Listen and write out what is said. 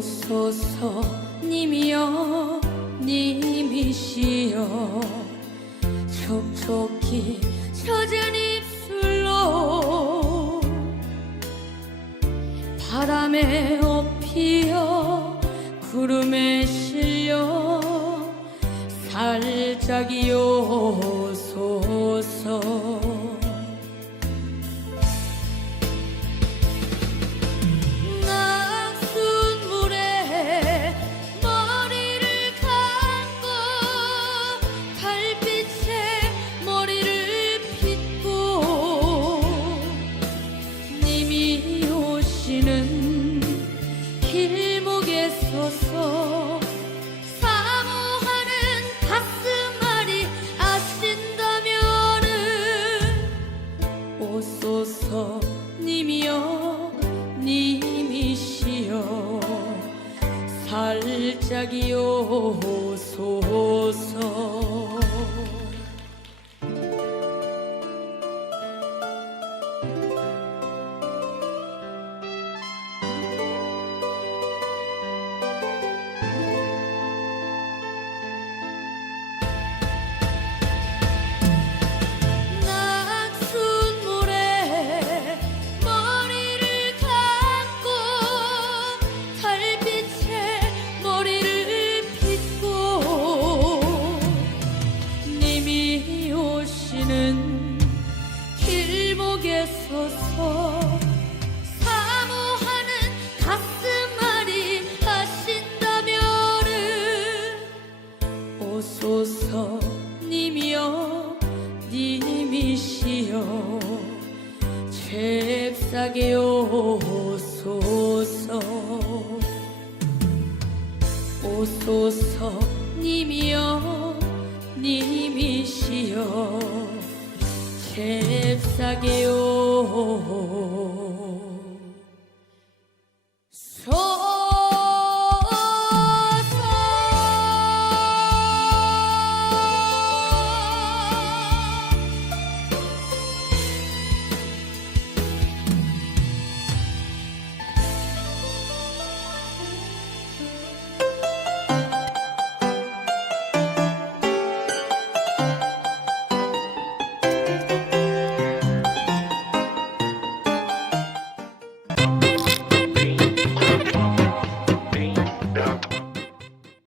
오소서. 님이여 님이시여. 촉촉히 젖은 입술로 바람에 업히어 구름에 실려 살짝 이 오소서 서서 사모하는 가슴앓이 아신다면은 오소서 님이여 님이시여. 살짝이 오소서 오소서 님이여 님이시여. 잽싸게 오소서. 오소서 님이여 님이시여. 잽싸게 오소서